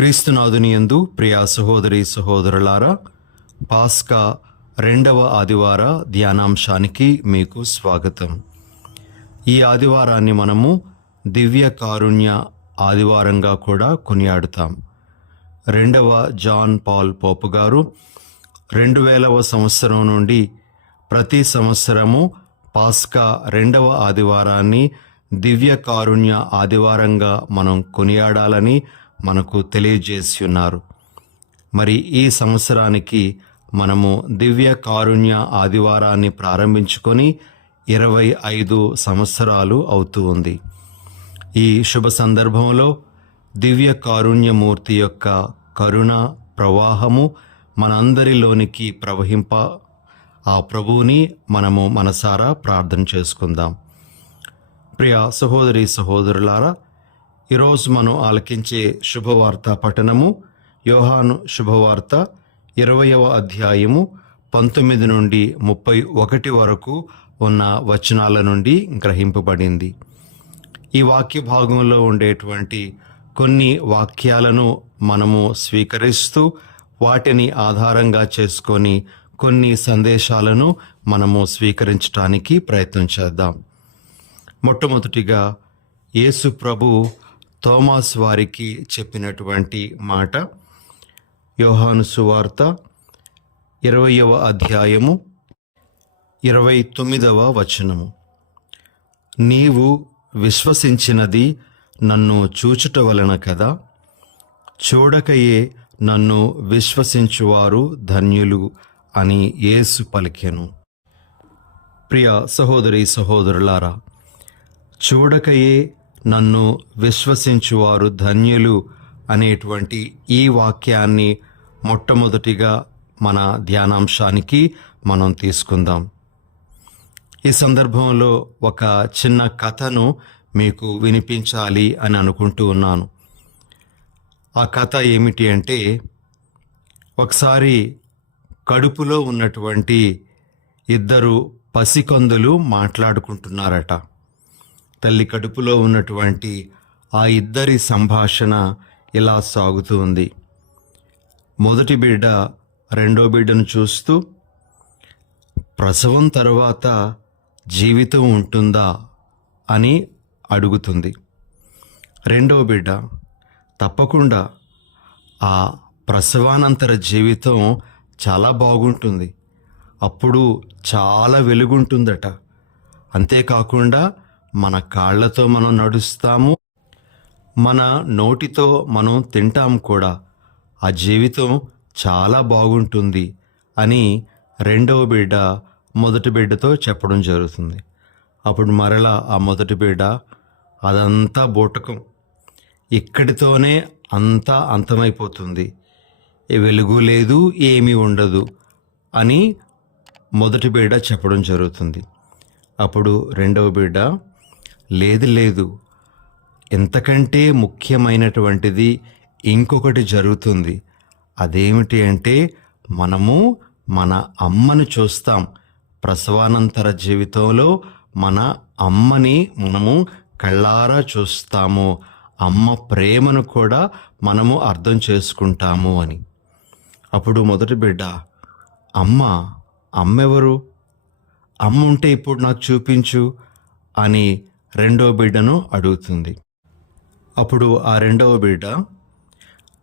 క్రీస్తునాథునియందు ప్రియా సహోదరి సహోదరులారా, పాస్కా 2వ ఆదివార ధ్యానాంశానికి మీకు స్వాగతం. ఈ ఆదివారాన్ని మనము దివ్య కారుణ్య ఆదివారంగా కూడా కొనియాడుతాం. 2వ జాన్ పాల్ పోపు గారు 2000వ సంవత్సరం నుండి ప్రతి సంవత్సరము పాస్కా 2వ ఆదివారాన్ని దివ్య కారుణ్య ఆదివారంగా మనం కొనియాడాలని మనకు తెలియజేసి ఉన్నారు. మరి ఈ సంవత్సరానికి మనము దివ్య కారుణ్య ఆదివారాన్ని ప్రారంభించుకొని 25 సంవత్సరాలు అవుతూ ఉంది. ఈ శుభ సందర్భంలో దివ్య కారుణ్యమూర్తి యొక్క కరుణ ప్రవాహము మనందరిలోనికి ప్రవహింప ఆ ప్రభువుని మనము మనసారా ప్రార్థన చేసుకుందాం. ప్రియ సహోదరి సహోదరులారా, ఈరోజు మనం ఆలకించే శుభవార్త పఠనము యోహాను శుభవార్త 20వ అధ్యాయము 19 నుండి 31 వరకు ఉన్న వచనాల నుండి గ్రహింపబడింది. ఈ వాక్య భాగంలో ఉండేటువంటి కొన్ని వాక్యాలను మనము స్వీకరిస్తూ వాటిని ఆధారంగా చేసుకొని కొన్ని సందేశాలను మనము స్వీకరించడానికి ప్రయత్నం చేద్దాం. మొట్టమొదటిగా యేసు ప్రభు తోమాస్ వారికి చెప్పినటువంటి మాట యోహాను సువార్త 20వ అధ్యాయము 29వ వచనము. నీవు విశ్వసించినది నన్ను చూచుట వలన కదా, చూడకయే నన్ను విశ్వసించువారు ధన్యులు అని యేసు పలికెను. ప్రియ సహోదరి సహోదరులారా, చూడకయే నన్ను విశ్వసించువారు ధన్యులు అనేటువంటి ఈ వాక్యాన్ని మొట్టమొదటిగా మన ధ్యానాంశానికి మనం తీసుకుందాం. ఈ సందర్భంలో ఒక చిన్న కథను మీకు వినిపించాలి అని అనుకుంటూ ఉన్నాను. ఆ కథ ఏమిటి అంటే, ఒకసారి కడుపులో ఉన్నటువంటి 2 పసికందులు మాట్లాడుకుంటున్నారట. తల్లి కడుపులో ఉన్నటువంటి ఆ 2 సంభాషణ ఇలా సాగుతూ ఉంది. మొదటి బిడ్డ రెండో బిడ్డను చూస్తూ, ప్రసవం తర్వాత జీవితం ఉంటుందా అని అడుగుతుంది. రెండో బిడ్డ, తప్పకుండా ఆ ప్రసవానంతర జీవితం చాలా బాగుంటుంది, అప్పుడు చాలా వెలుగుంటుందట. అంతేకాకుండా మన కాళ్లతో మనం నడుస్తాము, మన నోటితో మనం తింటాం కూడా, ఆ జీవితం చాలా బాగుంటుంది అని రెండవ బిడ్డ మొదటి బిడ్డతో చెప్పడం జరుగుతుంది. అప్పుడు మరలా ఆ మొదటి బిడ్డ, అదంతా బూటకం, ఇక్కడితోనే అంతా అంతమైపోతుంది, వెలుగు లేదు, ఏమీ ఉండదు అని మొదటి బిడ్డ చెప్పడం జరుగుతుంది. అప్పుడు రెండవ బిడ్డ, లేదు, ఎంతకంటే ముఖ్యమైనటువంటిది ఇంకొకటి జరుగుతుంది. అదేమిటి అంటే, మనము మన అమ్మను చూస్తాం. ప్రసవానంతర జీవితంలో మన అమ్మని మనము కళ్ళారా చూస్తాము, అమ్మ ప్రేమను కూడా మనము అర్థం చేసుకుంటాము అని. అప్పుడు మొదటి బిడ్డ, అమ్మెవరు? అమ్మ ఉంటే ఇప్పుడు నాకు చూపించు అని రెండో బిడ్డను అడుగుతుంది. అప్పుడు ఆ రెండవ బిడ్డ,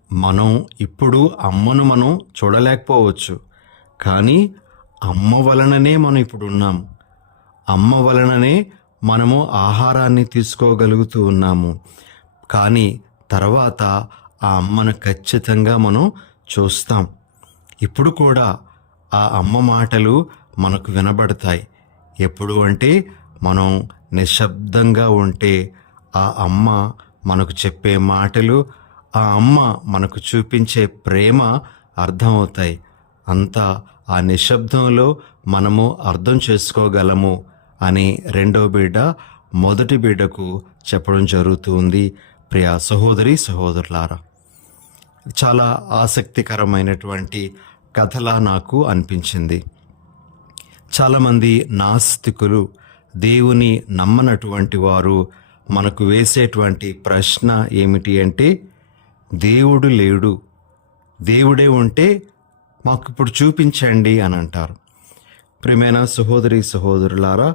మనం ఇప్పుడు అమ్మను మనం చూడలేకపోవచ్చు, కానీ అమ్మ వలననే మనం ఇప్పుడు ఉన్నాము, అమ్మ వలననే మనము ఆహారాన్ని తీసుకోగలుగుతూ ఉన్నాము, కానీ తర్వాత ఆ అమ్మను ఖచ్చితంగా మనం చూస్తాం. ఇప్పుడు కూడా ఆ అమ్మ మాటలు మనకు వినబడతాయి. ఎప్పుడు అంటే, మనం నిశ్శబ్దంగా ఉంటే ఆ అమ్మ మనకు చెప్పే మాటలు, ఆ అమ్మ మనకు చూపించే ప్రేమ అర్థమవుతాయి. అంతా ఆ నిశ్శబ్దంలో మనము అర్థం చేసుకోగలము అని రెండో బిడ్డ మొదటి బిడ్డకు చెప్పడం జరుగుతుంది. ప్రియ సహోదరి సహోదరులారా, చాలా ఆసక్తికరమైనటువంటి కథలా నాకు అనిపించింది. చాలామంది నాస్తికులు, దేవుని నమ్మనటువంటి వారు మనకు వేసేటువంటి ప్రశ్న ఏమిటి అంటే, దేవుడు లేడు, దేవుడే ఉంటే మాకు ఇప్పుడు చూపించండి అని అంటారు. ప్రియమైన సహోదరి సహోదరులారా,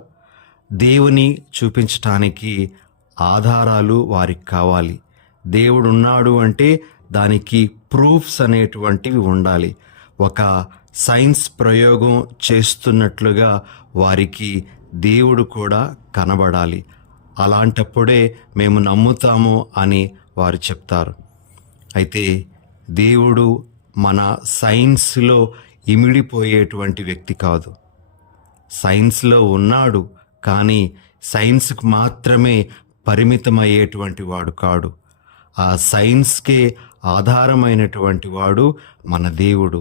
దేవుని చూపించటానికి ఆధారాలు వారికి కావాలి. దేవుడు ఉన్నాడు అంటే దానికి ప్రూఫ్స్ అనేటువంటివి ఉండాలి. ఒక సైన్స్ ప్రయోగం చేస్తున్నట్లుగా వారికి దేవుడు కూడా కనబడాలి. అలాంటప్పుడే మేము నమ్ముతాము అని వారు చెప్తారు. అయితే దేవుడు మన సైన్స్లో ఇమిడిపోయేటువంటి వ్యక్తి కాదు. సైన్స్లో ఉన్నాడు, కానీ సైన్స్కి మాత్రమే పరిమితమయ్యేటువంటి వాడు కాడు. ఆ సైన్స్కే ఆధారమైనటువంటి వాడు మన దేవుడు.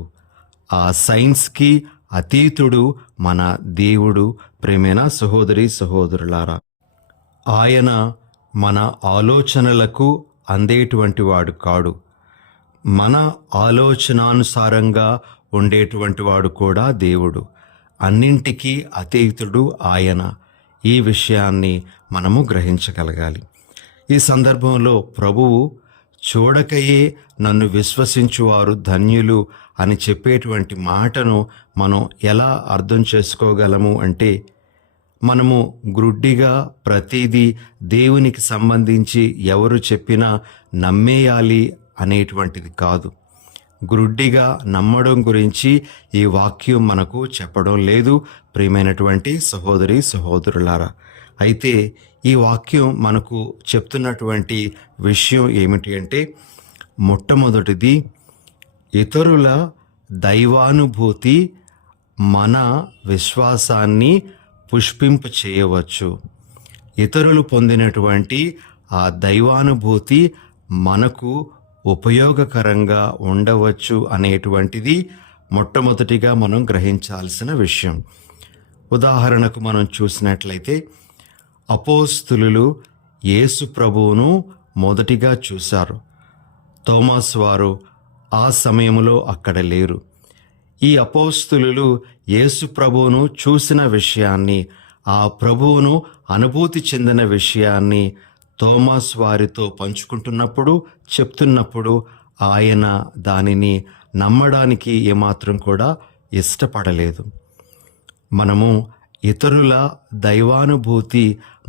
ఆ సైన్స్కి అతీతుడు మన దేవుడు. ప్రేమైన సహోదరి సహోదరులారా, ఆయన మన ఆలోచనలకు అందేటువంటి వాడు కాడు. మన ఆలోచనానుసారంగా ఉండేటువంటి వాడు కూడా దేవుడు. అన్నింటికీ అతీతుడు ఆయన. ఈ విషయాన్ని మనము గ్రహించగలగాలి. ఈ సందర్భంలో ప్రభువు చూడకయే నన్ను విశ్వసించువారు ధన్యులు అని చెప్పేటువంటి మాటను మనం ఎలా అర్థం చేసుకోగలము అంటే, మనము గ్రుడ్డిగా ప్రతిదీ దేవునికి సంబంధించి ఎవరు చెప్పినా నమ్మేయాలి అనేటువంటిది కాదు. గ్రుడ్డిగా నమ్మడం గురించి ఈ వాక్యం మనకు చెప్పడం లేదు, ప్రియమైనటువంటి సహోదరి సహోదరులారా. అయితే ఈ వాక్యం మనకు చెప్తున్నటువంటి విషయం ఏమిటి అంటే, మొట్టమొదటిది, ఇతరుల దైవానుభూతి మన విశ్వాసాన్ని పుష్పింప చేయవచ్చు. ఇతరులు పొందినటువంటి ఆ దైవానుభూతి మనకు ఉపయోగకరంగా ఉండవచ్చు అనేటువంటిది మొట్టమొదటిగా మనం గ్రహించాల్సిన విషయం. ఉదాహరణకు మనం చూసినట్లయితే, అపోస్తులు యేసు ప్రభువును మొదటిగా చూశారు. తోమాస్ వారు ఆ సమయంలో అక్కడ లేరు. ఈ అపోస్తులు యేసు ప్రభువును చూసిన విషయాన్ని, ఆ ప్రభువును అనుభూతి చెందిన విషయాన్ని తోమాస్ వారితో పంచుకుంటున్నప్పుడు, చెప్తున్నప్పుడు ఆయన దానిని నమ్మడానికి ఏమాత్రం కూడా ఇష్టపడలేదు. మనము ఇతరుల దైవానుభూతి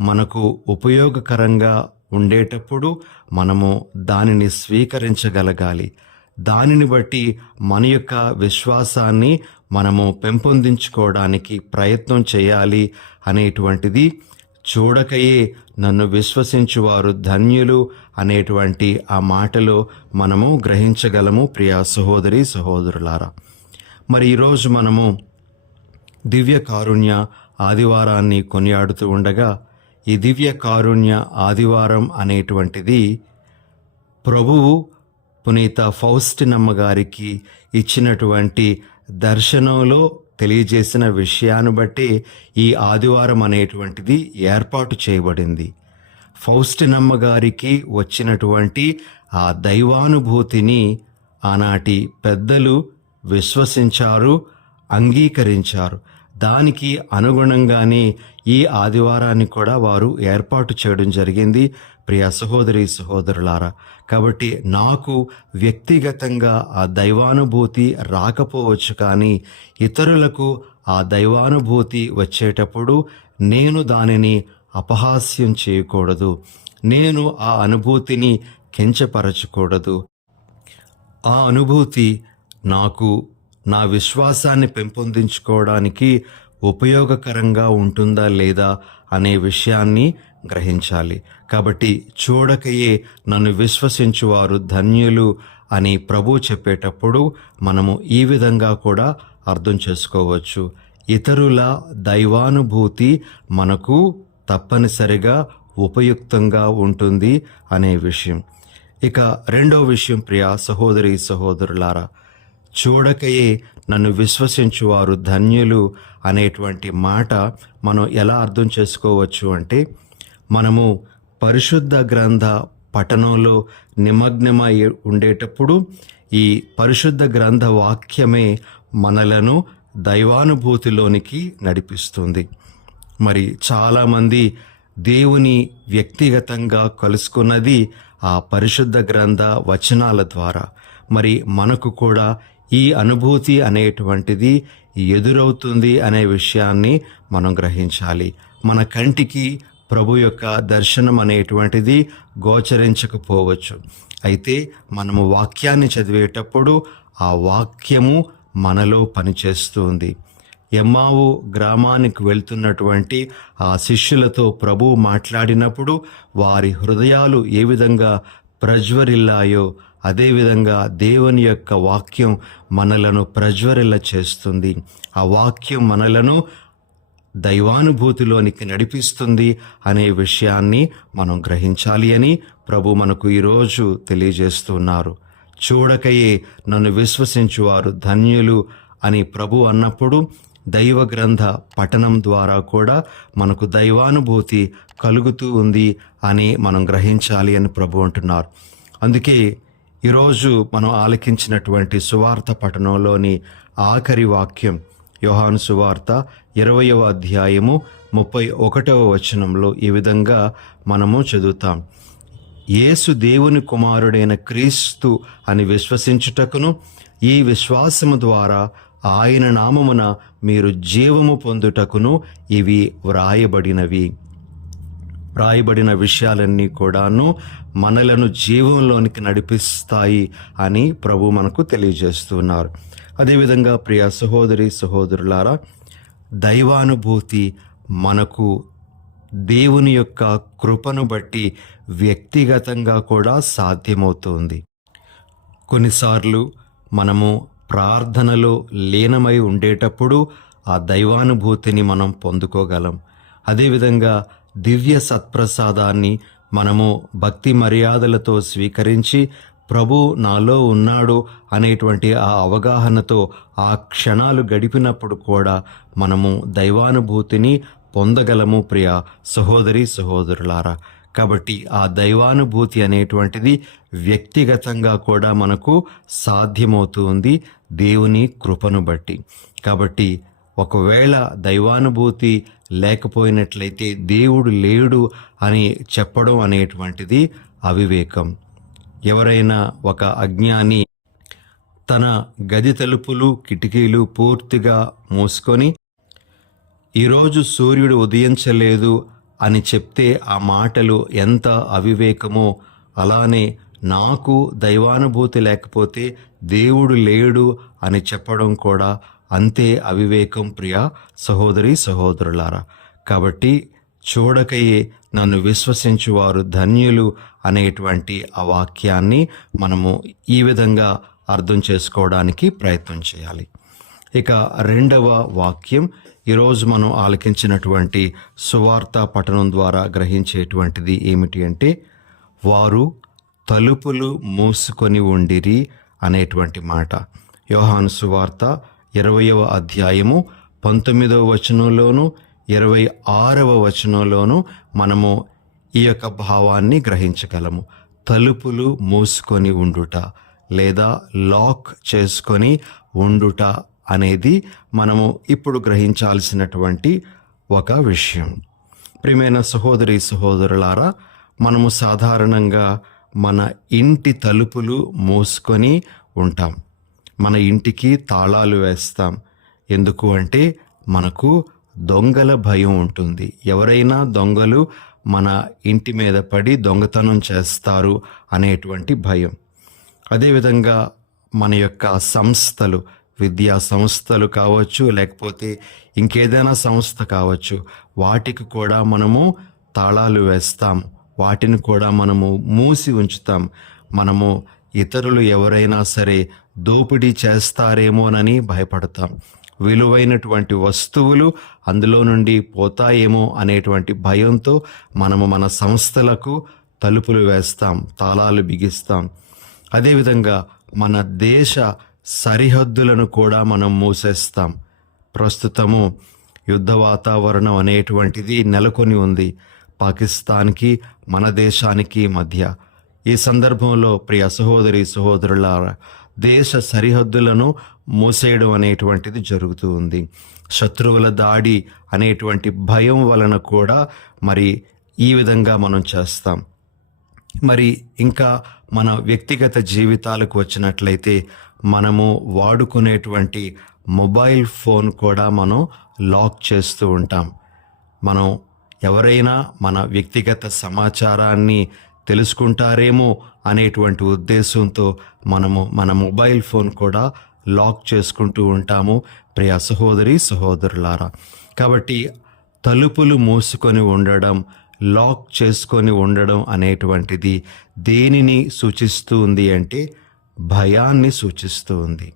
మనకు ఉపయోగకరంగా ఉండేటప్పుడు మనము దానిని స్వీకరించగలగాలి. దానిని బట్టి మన యొక్క విశ్వాసాన్ని మనము పెంపొందించుకోవడానికి ప్రయత్నం చేయాలి అనేటువంటిది చూడకయే నన్ను విశ్వసించువారు ధన్యులు అనేటువంటి ఆ మాటలో మనము గ్రహించగలము. ప్రియ సహోదరి సహోదరులారా, మరి ఈరోజు మనము దివ్య కారుణ్య ఆదివారాన్ని కొనియాడుతూ ఉండగా, ఈ దివ్య కారుణ్య ఆదివారం అనేటువంటిది ప్రభువు పునీత ఫౌస్టినమ్మ గారికి ఇచ్చినటువంటి దర్శనంలో తెలియజేసిన విషయాన్ని బట్టి ఈ ఆదివారం అనేటువంటిది ఏర్పాటు చేయబడింది. ఫౌస్టినమ్మ గారికి వచ్చినటువంటి ఆ దైవానుభూతిని ఆనాటి పెద్దలు విశ్వసించారు, అంగీకరించారు. దానికి అనుగుణంగానే ఈ ఆదివారాన్ని కూడా వారు ఏర్పాటు చేయడం జరిగింది. ప్రియ సహోదరి సహోదరులారా, కాబట్టి నాకు వ్యక్తిగతంగా ఆ దైవానుభూతి రాకపోవచ్చు, కానీ ఇతరులకు ఆ దైవానుభూతి వచ్చేటప్పుడు నేను దానిని అపహాస్యం చేయకూడదు, నేను ఆ అనుభూతిని కించపరచకూడదు. ఆ అనుభూతి నాకు నా విశ్వాసాన్ని పెంపొందించుకోవడానికి ఉపయోగకరంగా ఉంటుందా లేదా అనే విషయాన్ని గ్రహించాలి. కాబట్టి చూడకయే నన్ను విశ్వసించువారు ధన్యులు అని ప్రభు చెప్పేటప్పుడు మనము ఈ విధంగా కూడా అర్థం చేసుకోవచ్చు. ఇతరుల దైవానుభూతి మనకు తప్పనిసరిగా ఉపయుక్తంగా ఉంటుంది అనే విషయం. ఇక రెండో విషయం, ప్రియ సహోదరి సహోదరులారా, చూడకయే నన్ను విశ్వసించువారు ధన్యులు అనేటువంటి మాట మనం ఎలా అర్థం చేసుకోవచ్చు అంటే, మనము పరిశుద్ధ గ్రంథ పఠనంలో నిమగ్నమై ఉండేటప్పుడు ఈ పరిశుద్ధ గ్రంథ వాక్యమే మనలను దైవానుభూతిలోనికి నడిపిస్తుంది. మరి చాలామంది దేవుని వ్యక్తిగతంగా కలుసుకున్నది ఆ పరిశుద్ధ గ్రంథ వచనాల ద్వారా మరి మనకు కూడా ఈ అనుభూతి అనేటువంటిది ఎదురవుతుంది అనే విషయాన్ని మనం గ్రహించాలి. మన కంటికి ప్రభు యొక్క దర్శనం అనేటువంటిది గోచరించకపోవచ్చు. అయితే మనము వాక్యాన్ని చదివేటప్పుడు ఆ వాక్యము మనలో పనిచేస్తుంది. ఎమ్మావు గ్రామానికి వెళ్తున్నటువంటి ఆ శిష్యులతో ప్రభువు మాట్లాడినప్పుడు వారి హృదయాలు ఏ విధంగా ప్రజ్వరిల్లాయో అదేవిధంగా దేవుని యొక్క వాక్యం మనలను ప్రజ్వరిల్ల చేస్తుంది. ఆ వాక్యం మనలను దైవానుభూతిలోనికి నడిపిస్తుంది అనే విషయాన్ని మనం గ్రహించాలి అని ప్రభు మనకు ఈరోజు తెలియజేస్తున్నారు. చూడకయే నన్ను విశ్వసించువారు ధన్యులు అని ప్రభు అన్నప్పుడు దైవ గ్రంథ పఠనం ద్వారా కూడా మనకు దైవానుభూతి కలుగుతూ ఉంది అని మనం గ్రహించాలి అని ప్రభు అంటున్నారు. అందుకే ఈరోజు మనం ఆలకించినటువంటి సువార్త పఠనంలోని ఆఖరి వాక్యం యోహాను సువార్త 20వ అధ్యాయము 31వ వచనంలో ఈ విధంగా మనము చదువుతాం. యేసు దేవుని కుమారుడైన క్రీస్తు అని విశ్వసించుటకును ఈ విశ్వాసము ద్వారా ఆయన నామమున మీరు జీవము పొందుటకును ఇవి వ్రాయబడిన విషయాలన్నీ కూడాను మనలను జీవంలోనికి నడిపిస్తాయి అని ప్రభు మనకు తెలియజేస్తున్నారు. అదేవిధంగా ప్రియ సహోదరి సహోదరులారా, దైవానుభూతి మనకు దేవుని యొక్క కృపను బట్టి వ్యక్తిగతంగా కూడా సాధ్యమవుతుంది. కొన్నిసార్లు మనము ప్రార్థనలో లీనమై ఉండేటప్పుడు ఆ దైవానుభూతిని మనం పొందుకోగలం. అదేవిధంగా దివ్య సత్ప్రసాదాన్ని మనము భక్తి మర్యాదలతో స్వీకరించి ప్రభు నాలో ఉన్నాడు అనేటువంటి ఆ అవగాహనతో ఆ క్షణాలు గడిపినప్పుడు కూడా మనము దైవానుభూతిని పొందగలము ప్రియ సహోదరి సహోదరులారా. కాబట్టి ఆ దైవానుభూతి అనేటువంటిది వ్యక్తిగతంగా కూడా మనకు సాధ్యమవుతుంది దేవుని కృపను బట్టి. కాబట్టి ఒకవేళ దైవానుభూతి లేకపోయినట్లయితే దేవుడు లేడు అని చెప్పడం అనేటువంటిది అవివేకం. ఎవరైనా ఒక అజ్ఞాని తన గది తలుపులు కిటికీలు పూర్తిగా మూసుకొని ఈరోజు సూర్యుడు ఉదయించలేదు అని చెప్తే ఆ మాటలు ఎంత అవివేకమో, అలానే నాకు దైవానుభూతి లేకపోతే దేవుడు లేడు అని చెప్పడం కూడా అంతే అవివేకం ప్రియ సహోదరి సహోదరులారా. కాబట్టి చూడకయే నన్ను విశ్వసించువారు ధన్యులు అనేటువంటి ఆ వాక్యాన్ని మనము ఈ విధంగా అర్థం చేసుకోవడానికి ప్రయత్నం చేయాలి. ఇక రెండవ వాక్యం ఈరోజు మనం ఆలకించినటువంటి సువార్త పఠనం ద్వారా గ్రహించేటువంటిది ఏమిటి అంటే, వారు తలుపులు మూసుకొని ఉండిరి అనేటువంటి మాట. యోహాను సువార్త 20వ అధ్యాయము 19వ వచనంలోను 26వ వచనంలోను మనము ఈ యొక్క భావాన్ని గ్రహించగలము. తలుపులు మూసుకొని ఉండుట లేదా లాక్ చేసుకొని ఉండుట అనేది మనము ఇప్పుడు గ్రహించాల్సినటువంటి ఒక విషయం. ప్రియమైన సహోదరి సహోదరులారా, మనము సాధారణంగా మన ఇంటి తలుపులు మూసుకొని ఉంటాం. మన ఇంటికి తాళాలు వేస్తాం. ఎందుకు అంటే మనకు దొంగల భయం ఉంటుంది. ఎవరైనా దొంగలు మన ఇంటి మీద పడి దొంగతనం చేస్తారు అనేటువంటి భయం. అదేవిధంగా మన యొక్క సంస్థలు, విద్యా సంస్థలు కావచ్చు, లేకపోతే ఇంకేదైనా సంస్థ కావచ్చు, వాటికి కూడా మనము తాళాలు వేస్తాం. వాటిని కూడా మనము మూసి ఉంచుతాం. మనము ఇతరులు ఎవరైనా సరే దోపిడీ చేస్తారేమోనని భయపడతాం. విలువైనటువంటి వస్తువులు అందులో నుండి పోతాయేమో అనేటువంటి భయంతో మనము మన సంస్థలకు తలుపులు వేస్తాం, తాళాలు బిగిస్తాం. అదేవిధంగా మన దేశ సరిహద్దులను కూడా మనం మూసేస్తాం. ప్రస్తుతము యుద్ధ వాతావరణం అనేటువంటిది నెలకొని ఉంది పాకిస్తాన్కి మన దేశానికి మధ్య. ఈ సందర్భంలో ప్రియ సహోదరి సహోదరులారా, దేశ సరిహద్దులను మూసేయడం అనేటువంటిది జరుగుతూ ఉంది. శత్రువుల దాడి అనేటువంటి భయం వలన కూడా మరి ఈ విధంగా మనం చేస్తాం. మరి ఇంకా మన వ్యక్తిగత జీవితాలకు వచ్చినట్లయితే మనము వాడుకునేటువంటి మొబైల్ ఫోన్ కూడా మనం లాక్ చేస్తూ ఉంటాం. మనం ఎవరైనా మన వ్యక్తిగత సమాచారాన్ని తెలుసుకుంటారేమో అనేటువంటి ఉద్దేశంతో మనము మన మొబైల్ ఫోన్ కూడా లాక్ చేసుకుంటూ ఉంటాము ప్రియ సహోదరి సహోదరులారా. కాబట్టి తలుపులు మూసుకొని ఉండడం, లాక్ చేసుకొని ఉండడం అనేటువంటిది దేనిని సూచిస్తూ ఉంది అంటే భయాన్ని సూచిస్తూ ఉంది.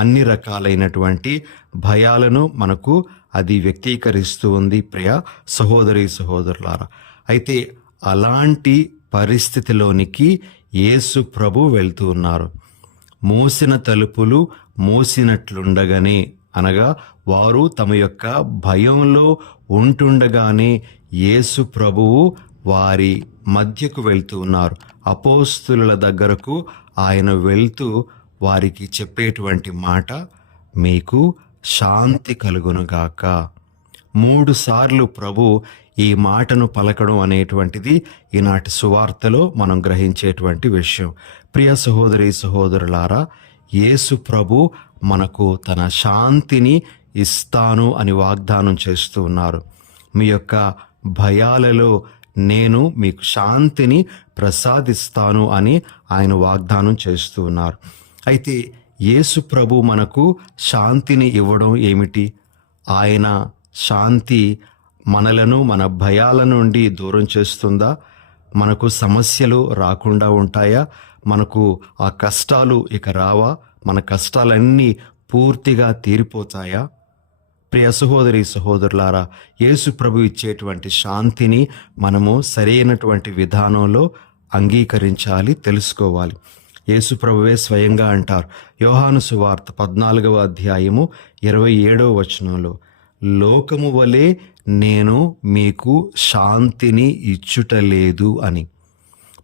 అన్ని రకాలైనటువంటి భయాలను మనకు అది వ్యక్తీకరిస్తూ ఉంది ప్రియ సహోదరి సహోదరులారా. అయితే అలాంటి పరిస్థితిలోనికి యేసు ప్రభు వెళ్తూ ఉన్నారు. మూసిన తలుపులు మూసినట్లుండగానే, అనగా వారు తమ యొక్క భయంలో ఉంటుండగానే యేసు ప్రభువు వారి మధ్యకు వెళ్తూ ఉన్నారు. అపోస్తుల దగ్గరకు ఆయన వెళ్తూ వారికి చెప్పేటువంటి మాట, మీకు శాంతి కలుగునుగాక. 3 సార్లు ప్రభు ఈ మాటను పలకడం అనేటువంటిది ఈనాటి సువార్తలో మనం గ్రహించేటువంటి విషయం. ప్రియ సహోదరి సహోదరులారా, యేసు ప్రభు మనకు తన శాంతిని ఇస్తాను అని వాగ్దానం చేస్తూ ఉన్నారు. మీ యొక్క భయాలలో నేను మీకు శాంతిని ప్రసాదిస్తాను అని ఆయన వాగ్దానం చేస్తూ ఉన్నారు. అయితే యేసు ప్రభు మనకు శాంతిని ఇవ్వడం ఏమిటి? ఆయన శాంతి మనలను మన భయాల నుండి దూరం చేస్తుందా? మనకు సమస్యలు రాకుండా ఉంటాయా? మనకు ఆ కష్టాలు ఇక రావా? మన కష్టాలన్నీ పూర్తిగా తీరిపోతాయా? ప్రియ సహోదరి సహోదరులారా, యేసు ప్రభు ఇచ్చేటువంటి శాంతిని మనము సరైనటువంటి విధానంలో అంగీకరించాలి, తెలుసుకోవాలి. యేసు ప్రభువే స్వయంగా అంటారు, యోహాను సువార్త 14వ అధ్యాయము 27వ వచనంలో, లోకము వలె నేను మీకు శాంతిని ఇచ్చుటలేదు అని.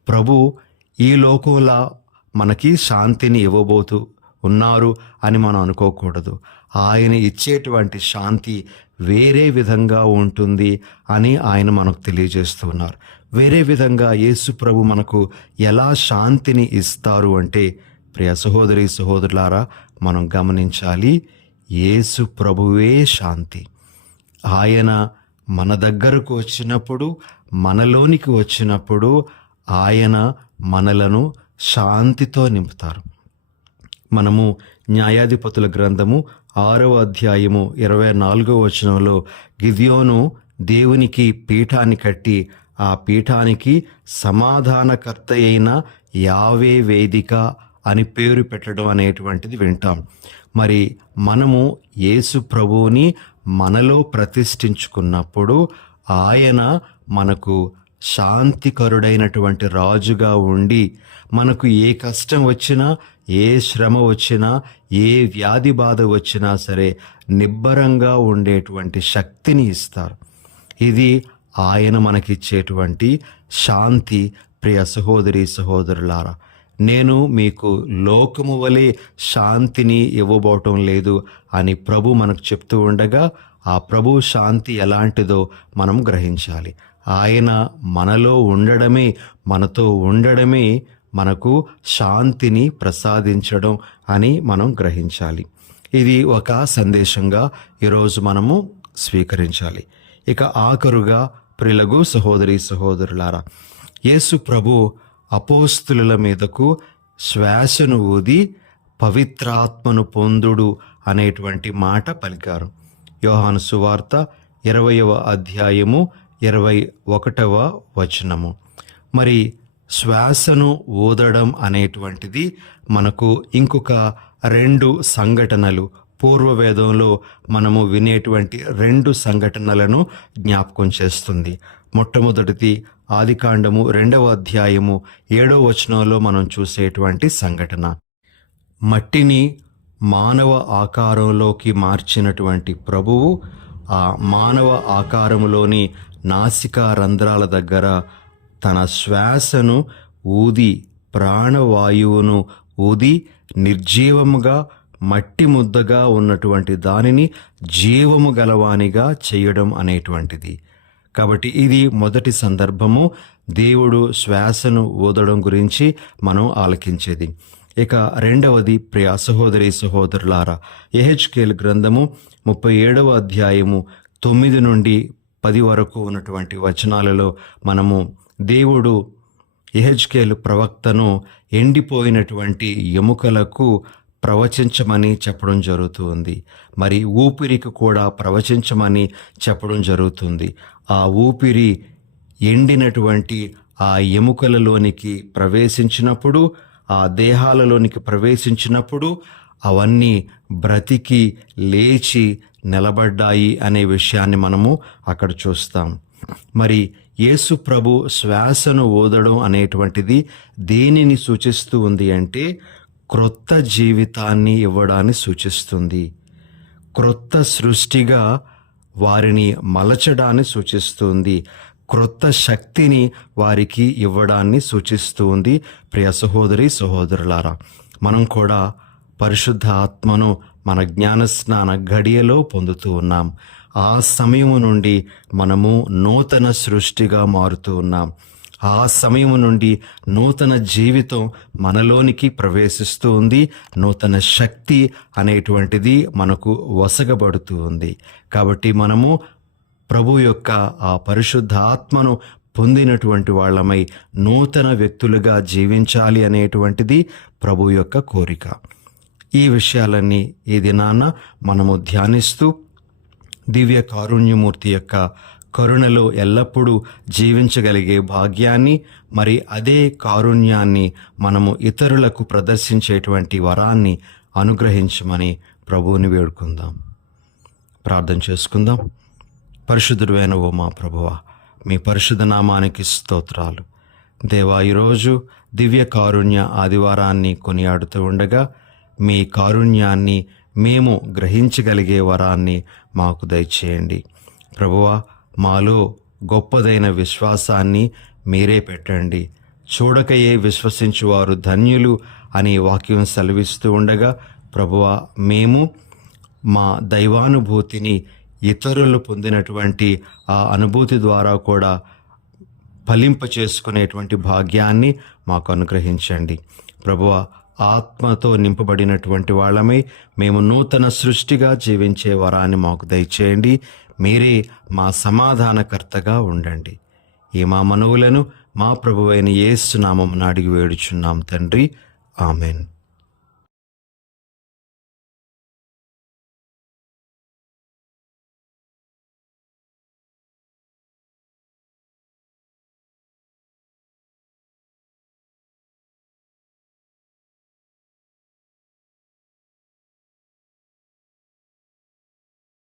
ప్రభు ఈ లోకంలో మనకి శాంతిని ఇవ్వబోతూ ఉన్నారు అని మనం అనుకోకూడదు. ఆయన ఇచ్చేటువంటి శాంతి వేరే విధంగా ఉంటుంది అని ఆయన మనకు తెలియజేస్తున్నారు. వేరే విధంగా యేసు ప్రభు మనకు ఎలా శాంతిని ఇస్తారు అంటే, ప్రియ సహోదరి సహోదరులారా, మనం గమనించాలి, యేసు ప్రభువే శాంతి. ఆయన మన దగ్గరకు వచ్చినప్పుడు, మనలోనికి వచ్చినప్పుడు ఆయన మనలను శాంతితో నింపుతారు. మనము న్యాయాధిపతుల గ్రంథము 6వ అధ్యాయము 24వ వచనంలో గిద్యోను దేవునికి పీఠాన్ని కట్టి ఆ పీఠానికి సమాధానకర్త అయిన యావే వేదిక అని పేరు పెట్టడం అనేటువంటిది వింటాం. మరి మనము యేసు ప్రభువుని మనలో ప్రతిష్ఠించుకున్నప్పుడు ఆయన మనకు శాంతికరుడైనటువంటి రాజుగా ఉండి, మనకు ఏ కష్టం వచ్చినా, ఏ శ్రమ వచ్చినా, ఏ వ్యాధి బాధ వచ్చినా సరే నిబ్బరంగా ఉండేటువంటి శక్తిని ఇస్తారు. ఇది ఆయన మనకిచ్చేటువంటి శాంతి. ప్రియ సహోదరి సహోదరులారా, నేను మీకు లోకము వలె శాంతిని ఇవ్వబోవటం లేదు అని ప్రభు మనకు చెప్తూ ఉండగా, ఆ ప్రభు శాంతి ఎలాంటిదో మనం గ్రహించాలి. ఆయన మనలో ఉండడమే, మనతో ఉండడమే మనకు శాంతిని ప్రసాదించడం అని మనం గ్రహించాలి. ఇది ఒక సందేశంగా ఈరోజు మనము స్వీకరించాలి. ఇక ఆఖరుగా ప్రియులకు సహోదరి సహోదరులారా, యేసు ప్రభు అపోస్తుల మీదకు శ్వాసను ఊది పవిత్రాత్మను పొందుడు అనేటువంటి మాట పలికారు. యోహాను సువార్త 20వ అధ్యాయము 21వ వచనము. మరి శ్వాసను ఊదడం అనేటువంటిది మనకు ఇంకొక 2 సంఘటనలు, పూర్వవేదంలో మనము వినేటువంటి 2 సంఘటనలను జ్ఞాపకం చేస్తుంది. మొట్టమొదటిది ఆదికాండము 2వ అధ్యాయము 7వ వచనంలో మనం చూసేటువంటి సంఘటన. మట్టిని మానవ ఆకారంలోకి మార్చినటువంటి ప్రభువు ఆ మానవ ఆకారములోని నాసికా రంధ్రాల దగ్గర తన శ్వాసను ఊది, ప్రాణవాయువును ఊది, నిర్జీవముగా మట్టి ముద్దగా ఉన్నటువంటి దానిని జీవము గలవానిగా చేయడం అనేటువంటిది. కాబట్టి ఇది మొదటి సందర్భము. దేవుడు శ్వాసను ఊదడం గురించి మనం ఆలకించేది. ఇక రెండవది, ప్రియ సహోదరి సహోదరులారా, యెహెజ్కేలు గ్రంథము 37వ అధ్యాయము 9 నుండి 10 వరకు ఉన్నటువంటి వచనాలలో మనము దేవుడు యెహెజ్కేలు ప్రవక్తను ఎండిపోయినటువంటి ఎముకలకు ప్రవచించమని చెప్పడం జరుగుతుంది. మరి ఊపిరికి కూడా ప్రవచించమని చెప్పడం జరుగుతుంది. ఆ ఊపిరి ఎండినటువంటి ఆ ఎముకలలోనికి ప్రవేశించినప్పుడు, ఆ దేహాలలోనికి ప్రవేశించినప్పుడు అవన్నీ బ్రతికి లేచి నిలబడ్డాయి అనే విషయాన్ని మనము అక్కడ చూస్తాం. మరి యేసు ప్రభు శ్వాసను ఊదడం అనేటువంటిది దేనిని సూచిస్తూ ఉంది అంటే క్రొత్త జీవితాన్ని ఇవ్వడాన్ని సూచిస్తుంది. క్రొత్త సృష్టిగా వారిని మలచడాన్ని సూచిస్తుంది. క్రొత్త శక్తిని వారికి ఇవ్వడాన్ని సూచిస్తుంది. ప్రియ సహోదరి సహోదరులారా, మనం కూడా పరిశుద్ధ ఆత్మను మన జ్ఞానస్నాన గడియలో పొందుతూ ఉన్నాం. ఆ సమయం నుండి మనము నూతన సృష్టిగా మారుతూ ఉన్నాం. ఆ సమయం నుండి నూతన జీవితం మనలోనికి ప్రవేశిస్తూ ఉంది. నూతన శక్తి అనేటువంటిది మనకు వసగబడుతూ ఉంది. కాబట్టి మనము ప్రభు యొక్క ఆ పరిశుద్ధ ఆత్మను పొందినటువంటి వాళ్ళమై నూతన వ్యక్తులుగా జీవించాలి అనేటువంటిది ప్రభు యొక్క కోరిక. ఈ విషయాలన్నీ ఈ దినాన మనము ధ్యానిస్తూ దివ్య కారుణ్యమూర్తి యొక్క కరుణలో ఎల్లప్పుడూ జీవించగలిగే భాగ్యాన్ని, మరి అదే కారుణ్యాన్ని మనము ఇతరులకు ప్రదర్శించేటువంటి వరాన్ని అనుగ్రహించమని ప్రభువుని వేడుకుందాం. ప్రార్థన చేసుకుందాం. పరిశుద్ధుడైన ఓ మా ప్రభువా, మీ పరిశుద్ధ నామానికి స్తోత్రాలు. దేవా, ఈరోజు దివ్య కారుణ్య ఆదివారాన్ని కొనియాడుతూ ఉండగా మీ కారుణ్యాన్ని మేము గ్రహించగలిగే వరాన్ని మాకు దయచేయండి. ప్రభువా, మాలో గొప్పదైన విశ్వాసాన్ని మీరే పెట్టండి. చూడకయే విశ్వసించువారు ధన్యులు అని వాక్యం సెలవిస్తూ ఉండగా ప్రభువా, మేము మా దైవానుభూతిని ఇతరులు పొందినటువంటి ఆ అనుభూతి ద్వారా కూడా ఫలింప చేసుకునేటువంటి భాగ్యాన్ని మాకు అనుగ్రహించండి. ప్రభువా, ఆత్మతో నింపబడినటువంటి వాళ్ళమై మేము నూతన సృష్టిగా జీవించే వరాన్ని మాకు దయచేయండి. మీరే మా సమాధానకర్తగా ఉండండి. ఈ మా మనవులను మా ప్రభువైన యేసు నామమున అడిగి వేడుచున్నాం తండ్రి. ఆమెన్.